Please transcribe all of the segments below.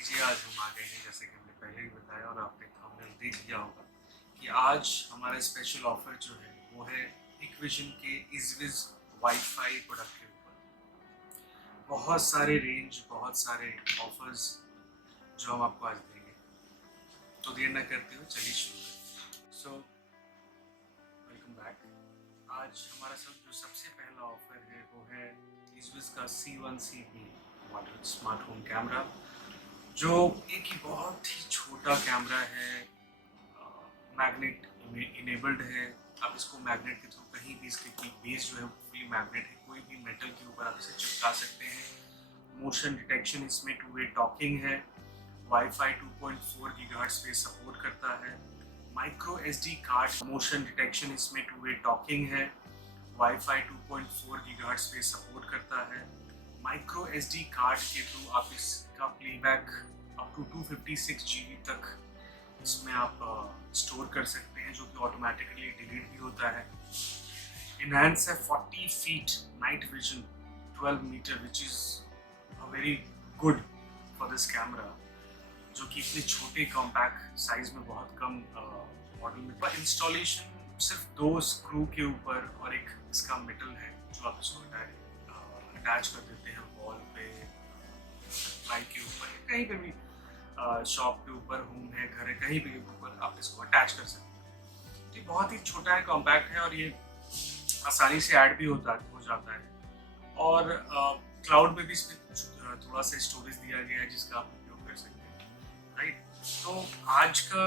लीजिए आज हम आ गए हैं, जैसे कि हमने पहले ही बताया और आपने थंबनेल देख लिया होगा कि आज हमारा स्पेशल ऑफर जो है वो है Hikvision के इजविज वाईफाई प्रोडक्ट के ऊपर। बहुत सारे रेंज, बहुत सारे ऑफर्स जो हम आपको आज देंगे। तो देर न करते हुए चलिए शुरू करते हैं। So welcome back. आज हमारा जो सबसे पहला ऑफर है वो है इजविज का C1CB model smart home camera, जो एक ही बहुत ही छोटा कैमरा है, मैग्नेट इनेबल्ड है। आप इसको मैग्नेट के थ्रू कहीं भी, इसकी बेस जो है फुली मैग्नेट है, कोई भी मेटल के ऊपर आप इसे चिपका सकते हैं। मोशन डिटेक्शन इसमें 2-वे टॉकिंग है। वाईफाई 2.4 गीगाहर्ट्ज पे सपोर्ट करता है। Micro SD card motion detection इसमें 2-वे टॉकिंग है। वाईफाई 2.4 गीगाहर्ट्ज पे सपोर्ट करता है। माइक्रो SD कार्ड के थ्रू आप इसका प्लेबैक अप टू 256 GB तक इसमें आप स्टोर कर सकते हैं, जो कि ऑटोमेटिकली डिलीट भी होता है। इनहैंस है 40 feet night vision 12 metre, which is very good for this camera, जो कि इतने छोटे कॉम्पैक्ट साइज में बहुत कम मॉडल में। इंस्टॉलेशन सिर्फ 2 स्क्रू के ऊपर और एक इसका मेटल है जो आप इसको अटैच कर देते हैं वॉल पे, प्लाई के ऊपर, कहीं पे भी, शॉप के ऊपर, होम है, घर है, कहीं पे ऊपर आप इसको अटैच कर सकते हैं। तो ये बहुत ही छोटा है, कॉम्पैक्ट है और ये आसानी से ऐड भी हो जाता है। और क्लाउड में भी इसमें थोड़ा सा स्टोरेज दिया गया है जिसका आप उपयोग कर सकते हैं, राइट। तो आज का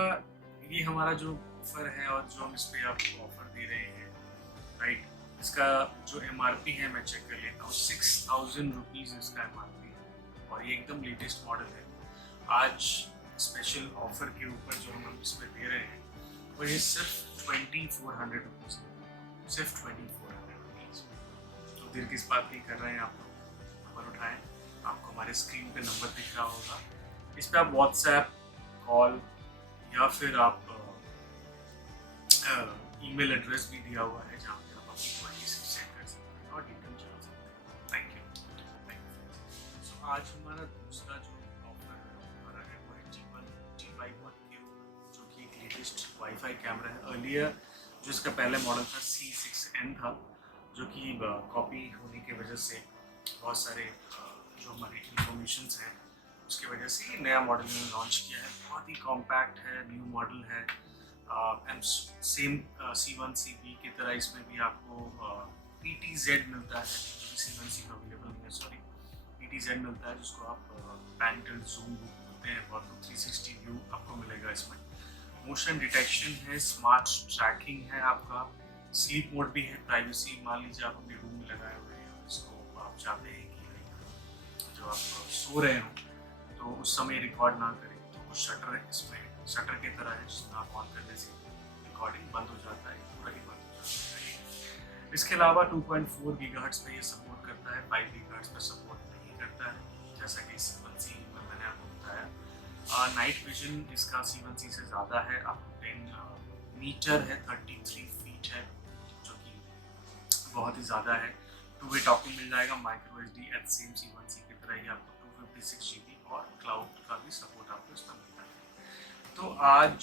ये हमारा जो ऑफर है और जो हम इस पर आपको ऑफर दे रहे हैं, राइट, इसका जो MRP है मैं चेक कर लेता हूँ। 6000 रुपीज़ इसका MRP है और ये एकदम लेटेस्ट मॉडल है। आज स्पेशल ऑफर के ऊपर जो हम इसमें दे रहे हैं वो ये सिर्फ 2400 रुपीज़, सिर्फ 2400 रुपीज़। तो देर किस बात की कर रहे हैं, आप लोग नंबर उठाएं। आपको हमारे स्क्रीन पे नंबर दिख रहा होगा, इस पर आप व्हाट्सएप, कॉल या फिर आप ईमेल एड्रेस भी दिया हुआ है जहाँ पे आप अपनी क्वारी सेंड कर सकते हैं और डिटेल जान सकते हैं। Thank you. सो आज हमारा दूसरा जो ऑफर हमारा है वो है T1 के ऊपर, जो कि एक लेटेस्ट वाईफाई कैमरा है। अर्लियर जो इसका पहले मॉडल था C6N था, जो कि कॉपी होने की वजह से बहुत सारे जो हमारे इंफॉर्मेशंस हैं उसकी वजह से ये नया मॉडल इन्होंने लॉन्च किया है। बहुत ही कॉम्पैक्ट है, न्यू मॉडल है। सेम C1CB की तरह इसमें भी आपको PTZ मिलता है, जो कि C1C में अवेलेबल नहीं है, सॉरी, PTZ मिलता है, जिसको आप पैन टिल्ट जूम बोलते हैं। और 360 व्यू आपको मिलेगा इसमें। मोशन डिटेक्शन है, स्मार्ट ट्रैकिंग है आपका, स्लीप मोड भी है। प्राइवेसी, मान लीजिए आप अपने रूम में लगाए हुए हैं, इसको आप चाहते हैं कि जो आप सो रहे हो तो उस समय रिकॉर्ड ना करें, तो कुछ शटर है इसमें, शटर की तरह है, जिसमें आप ऑन करने से रिकॉर्डिंग बंद हो जाता है, पूरा ही बंद हो जाता है। इसके अलावा 2.4 गीगाहर्ट्ज पे ये सपोर्ट करता है, 5 गीगाहर्ट्ज पे सपोर्ट नहीं करता है, जैसा कि C1C में मैंने आपको बताया। नाइट विजन इसका C1C से ज़्यादा है, अप टू 10 मीटर है, 33 फीट है, जो कि बहुत ही ज़्यादा है। 2-वे टॉकिंग मिल जाएगा। माइक्रो SD सेम C1C की तरह ही आपको 256 GB और क्लाउड का भी सपोर्ट आपको इसमें मिलता है। तो आज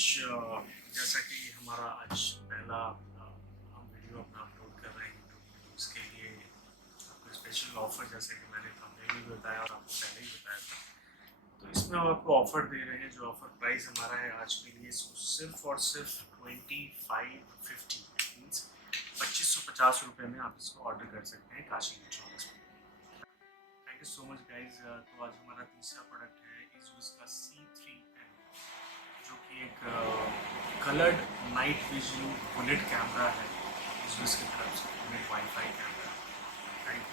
जैसा कि हमारा आज पहला हम वीडियो अपना अपलोड कर रहे हैं यूट्यूब पे, तो इसके लिए आपको स्पेशल ऑफर, जैसे कि मैंने थंबनेल में भी बताया और आपको पहले ही बताया था, तो इसमें हम आपको ऑफर दे रहे हैं। जो ऑफर प्राइस हमारा है आज के लिए सिर्फ और सिर्फ 2550 मीन्स 2550 रुपये में आप इसको ऑर्डर कर सकते हैं काशी इलेक्ट्रॉनिक्स में। Thank you so much guys. तो आज हमारा तीसरा प्रोडक्ट है इजविज का C3N, जो कि एक coloured night vision bullet camera है इजविज की तरफ से, बुलेट वाईफाई कैमरा, राइट।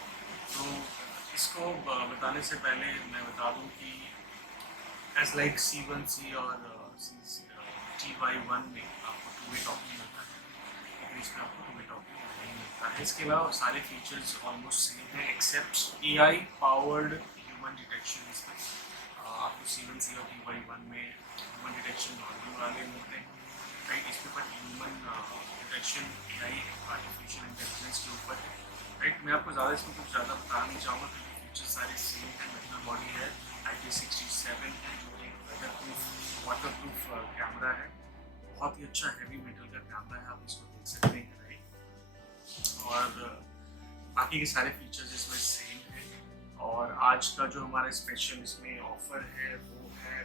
तो इसको बताने से पहले मैं बता दूं कि एज लाइक C1C और TY1 में आपको 2-वे टॉकिंग मिलता है, लेकिन इसमें आपको 2-वे टॉकिंग नहीं मिलता है। इसके अलावा सारे फीचर्स ऑलमोस्ट सेम है, except AI powered human detection. इसमें आपको C1C और TY1 में ह्यूमन डिटेक्शन नॉर्मल वाले मिलते हैं, राइट। इसके ऊपर human detection AI artificial intelligence के ऊपर है, राइट। मैं आपको ज़्यादा इसमें कुछ ज़्यादा बताना नहीं चाहूँगा, क्योंकि फीचर्स सारे सेम है। मेटल बॉडी है, IP67 7 है जो कि weather proof water proof camera है। बहुत ही अच्छा हैवी मेटल का कैमरा है, आप इसको देख सकते हैं राइट। और बाकी के सारे फीचर्स इसमें सेम है। और आज का जो हमारा स्पेशल इसमें ऑफर है वो है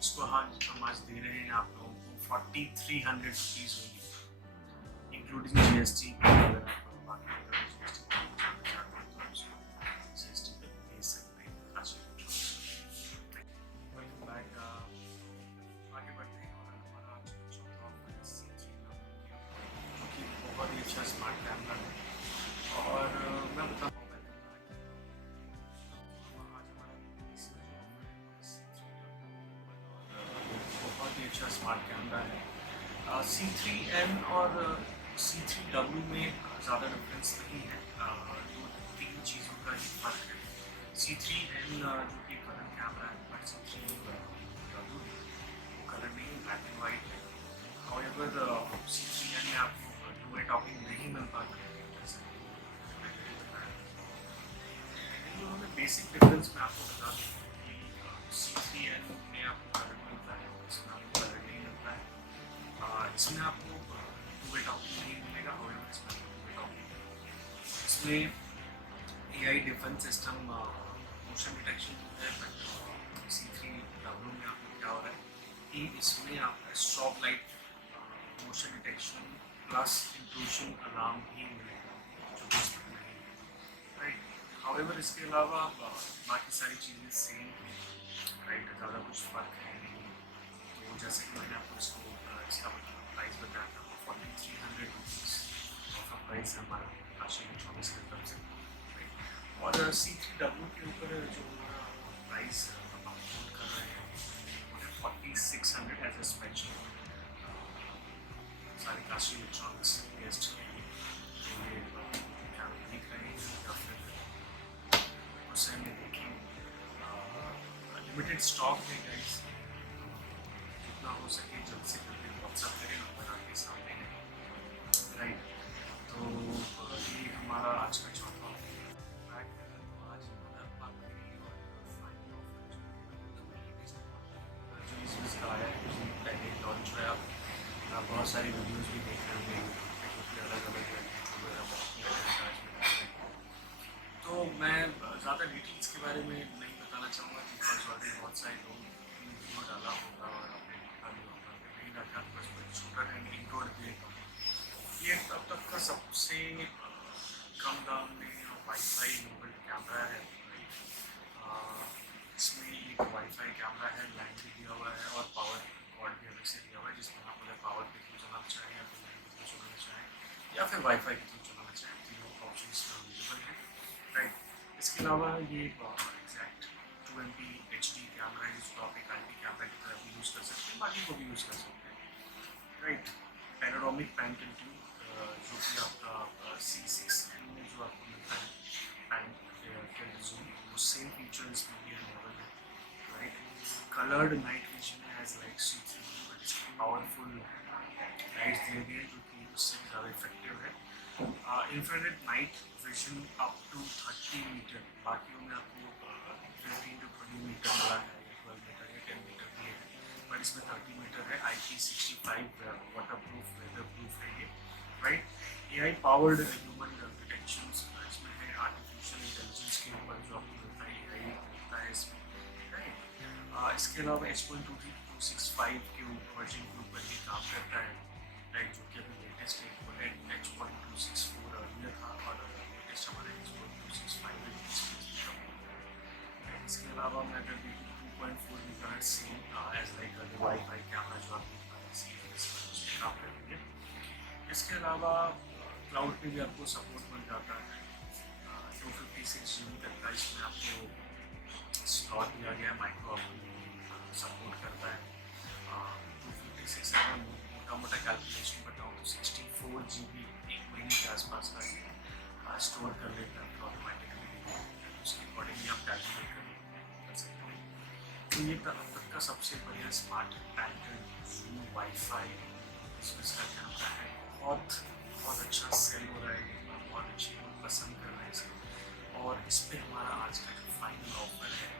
इसको हम आज दे रहे हैं आप लोगों को 4300 रुपीज़ होंगे इंक्लूडिंग GST। अगर आप बाकी अगर GST तो GST पे दे सकते हैं। आगे बढ़ते हैं और हमारा आज का चौथा ऑफर है C3 जो कि बहुत ही अच्छा स्मार्ट कैमरा है। और मैं बताऊँ बहुत ही अच्छा स्मार्ट कैमरा है। C3N और C3W में ज़्यादा डिफरेंस नहीं है, दो तीन चीज़ों का ही फर्क है। C3N जो कि कलर कैमरा है, बट C3W वो कलर नहीं, ब्लैक एंड वाइट है। हाउएवर C3N में आपको टू वे टॉकिंग नहीं मिल पाता है, जैसे मैंने बताया। इन दोनों में बेसिक डिफरेंस मैं आपको बता दूँ कि C3N में आपको कलर मिलता है, इसमें आपको कलर नहीं मिलता है। इसमें आपको टू वे टॉकिंग नहीं मिलेगा, हाउएवर इसमें टू वे टॉकिंग। इसमें AI defence system motion detection है, बट C3W में आपको क्या हो रहा है कि इसमें आपका strobe light motion detection plus intrusion alarm भी मिलेगा, जो कि इसमें नहीं है राइट। हाउएवर इसके अलावा बाकी सारी चीज़ें सेम हैं राइट, ज़्यादा कुछ फ़र्क है नहीं। तो जैसे कि मैंने आपको इसका प्राइस बताया था 4300 रुपीज़ ऑफर प्राइस है हमारा काशी इलेक्ट्रॉनिक्स की तरफ से राइट। और C3W के ऊपर जो हमारा प्राइस हम कोट कर रहे हैं वो है 4600 एज ए स्पेशल सारी काशी इलेक्ट्रॉनिक्स गेस्ट के लिए। तो ये क्या देख रहे हैं या फिर उसे में देखें, लिमिटेड स्टॉक है गाइस, जितना हो सके जल्द से जल्दी व्हाट्सअप करें, नंबर आपके सामने है राइट। तो ये हमारा आज का चौथा ऑफर है। आज हमारा आखिरी और फाइनल ऑफर जो इस वीक का आया है, कुछ दिन पहले लॉन्च हुआ। आप बहुत सारी वीडियोस भी देख रहे होंगे जो कि अलग अलग यूट्यूबर तो मैं ज़्यादा डिटेल्स के बारे में नहीं बताना चाहूँगा, बिकॉज ऑलरेडी बहुत सारे लोग वीडियो डाला होगा और आपने देखा भी होगा। नहीं डाला बस मैं छोटा टाइम इंट्रो दे देता हूँ। ये अब तक का सबसे कम दाम में वाईफाई इनेबल्ड कैमरा है। इसमें एक वाईफाई कैमरा है, लाइन भी दिया हुआ है और पावर कॉर्ड भी अलग से दिया हुआ है, जिसमें आप अगर पावर के थ्रू चलाना चाहें या फिर लाइन के थ्रू चलाना चाहें या फिर वाईफाई के थ्रू चलाना चाहें, तीनों ऑप्शन अवेलेबल है राइट। इसके अलावा ये एग्जैक्ट 2MP HD कैमरा है, जिसको आप एक IP कैमरा की तरह भी यूज़ कर सकते हैं, बाकी को भी यूज़ कर सकते हैं राइट। पैनोरामिक पैन टिल्टिंग जो कि आपका C6N में जो आपको मिलता है पैन टिल्ट जूम, वो सेम फीचर इसमें भी अवेलेबल है right. Coloured night vision as like C3, but इसमें पावरफुल लाइट्स दिए गए हैं जो कि उससे ज़्यादा इफेक्टिव है। Infrared night vision up to 30 metre, बाकियों में आपको 15 to 20 मीटर मिला है या 12 मीटर या 10 मीटर भी है, बट इसमें 30 मीटर है। IP65 water proof weather proof है ये right. AI powered human detection इसमें है, आर्टिफिशियल इंटेलिजेंस के ऊपर जो आपको मिलता है AI मिलता है इसमें राइट। इसके अलावा H.265 के वर्जन के ऊपर ये काम करता है राइट, जो कि अभी लेटेस्ट है वो H.264 अर्लियर था और लेटेस्ट हमारा H.265 है। इसके अलावा मैं अगर देखूँ 2.4 GHz same as like wifi camera जो आपको काम करेंगे। इसके अलावा क्लाउड पे भी आपको सपोर्ट मिल जाता है। 256 GB तक का इसमें आपको स्लॉट दिया गया है, माइक्रो सपोर्ट करता है। 256 अगर मोटा मोटा कैलकुलेशन बताऊँ तो 64 GB एक महीने के आसपास का स्टोर कर लेता है ऑटोमेटिकली, उसके अकॉर्डिंगली आप कैलकुलेट कर सकते हैं। तो ये अब तक का सबसे बढ़िया स्मार्ट पैटर्न जूम वाईफाई इसका कैमरा है। बहुत अच्छा सेल हो रहा है, बहुत अच्छे लोग पसंद कर रहे हैं इसको। और इस पर हमारा आज का जो फाइनल ऑफर है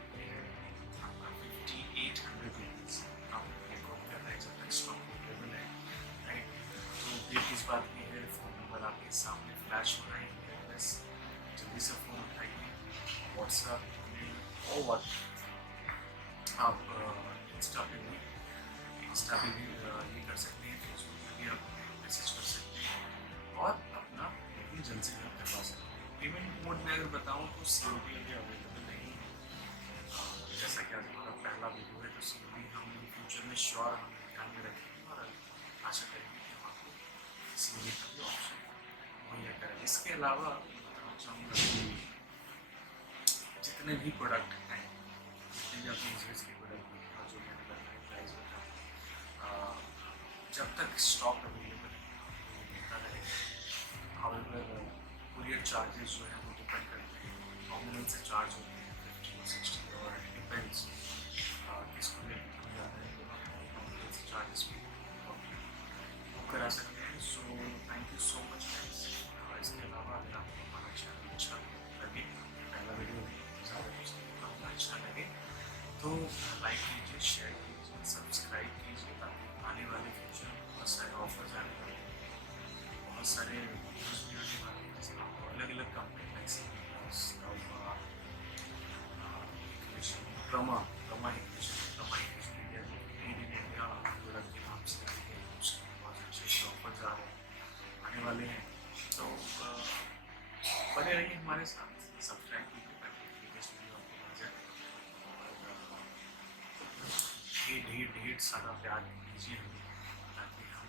आपका $800 आप रिकॉर्ड कर रहे हैं जब तक स्टॉक अवेलेबल है, राइट। तो ये किस बात की है, फ़ोन नंबर आपके सामने फ्लैश हो रहा है, बस जल्दी से फ़ोन उठाइए। व्हाट्सएप और व्हाट्सएप आप इंस्टा पे भी ये कर सकते हैं, फेसबुक पे भी आप मैसेज कर सकते हैं और अपना बुकिंग जल्द से जल्द करवा सकते हैं। पेमेंट मोड में अगर बताऊँ तो COD अभी अवेलेबल नहीं है। जैसा कि आज हमारा पहला वीडियो है, तो COD हम फ्यूचर में श्योर हम ध्यान में रखेंगे और आशा करेंगे कि हम आपको COD का भी ऑप्शन मुहैया करें। इसके अलावा बताना चाहूँगा कि जितने भी प्रोडक्ट हैं, जितने भी आपने यूजर्स के प्रोडक्ट हैं, जो मैंने बताया प्राइस बताया, जब तक स्टॉक अवेलेबल है वो मिलता रहेगा। हाउएवर कुरियर चार्जेस जो है वो डिपेंड करते हैं, नॉमिनल से चार्ज होते हैं 50 और 60 और डिपेंड्स किस कुरियर कितना ज़्यादा है, तो आप नॉमिनल से चार्जेस भी बुक करा सकते हैं। So thank you so much guys. इसके अलावा अगर आपको हमारा चैनल अच्छा लगे, पहला वीडियो ज़्यादा कुछ नहीं होगा, अच्छा लगे तो लाइक कीजिए, शेयर कीजिए, सब्सक्राइब कीजिए, ताकि आने वाले फ्यूचर में बहुत सारे ऑफर्स आने वाले हैं, बहुत सारे वीडियोज़ भी आने वाले हैं, जिसमें आपको अलग अलग कंपनी लाइक प्रमा प्रमा इंडिया जो मेड इन इंडिया प्रोडक्ट के नाम से आई है, उसके बहुत अच्छे अच्छे ऑफर्स आ रहे हैं, आने वाले हैं। तो बने रहिए हमारे साथ, सब्सक्राइब कीजिए ताकि लेटेस्ट वीडियो आपको मिल जाए और ढेर सारा प्यार दीजिए हमें, ताकि हम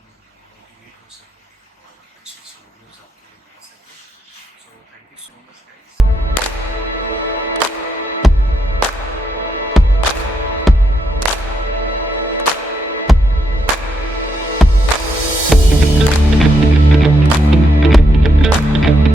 मोटिवेट हो सकें और अच्छे अच्छे वीडियोज़ आपके लिए बना सकें। So thank you so much guys.